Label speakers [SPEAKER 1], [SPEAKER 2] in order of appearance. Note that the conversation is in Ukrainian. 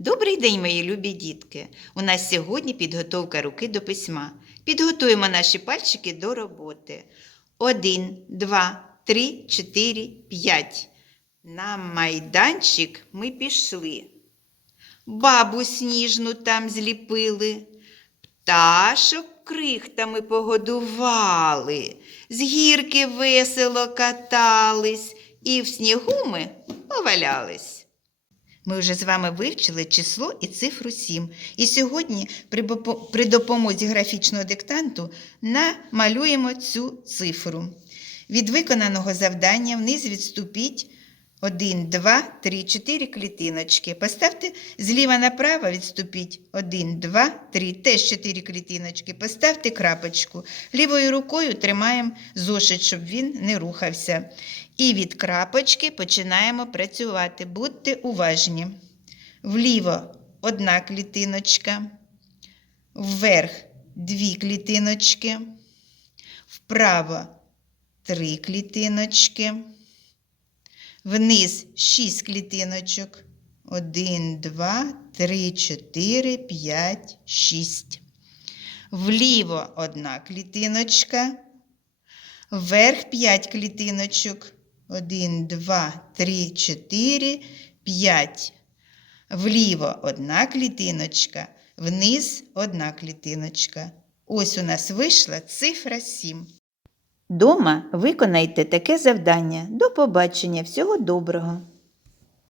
[SPEAKER 1] Добрий день, мої любі дітки! У нас сьогодні підготовка руки до письма. Підготуємо наші пальчики до роботи. Один, два, три, чотири, п'ять. На майданчик ми пішли. Бабу сніжну там зліпили, пташок крихтами погодували, з гірки весело катались і в снігу ми повалялись. Ми вже з вами вивчили число і цифру 7. І сьогодні при, допомозі графічного диктанту намалюємо цю цифру. Від виконаного завдання вниз відступіть 1, 2, 3, 4 клітиночки. Поставте зліва направо відступіть 1, 2, 3, теж 4 клітиночки. Поставте крапочку. Лівою рукою тримаємо зошит, щоб він не рухався. І від крапочки починаємо працювати. Будьте уважні. Вліво одна клітиночка, вверх дві клітиночки, вправо три клітиночки, вниз шість клітиночок. Один, два, три, чотири, п'ять, шість. Вліво одна клітиночка. Вверх 5 клітиночок. 1, 2, 3, 4, 5. Вліво одна клітиночка, вниз одна клітиночка. Ось у нас вийшла цифра 7. Дома виконайте таке завдання. До побачення. Всього доброго!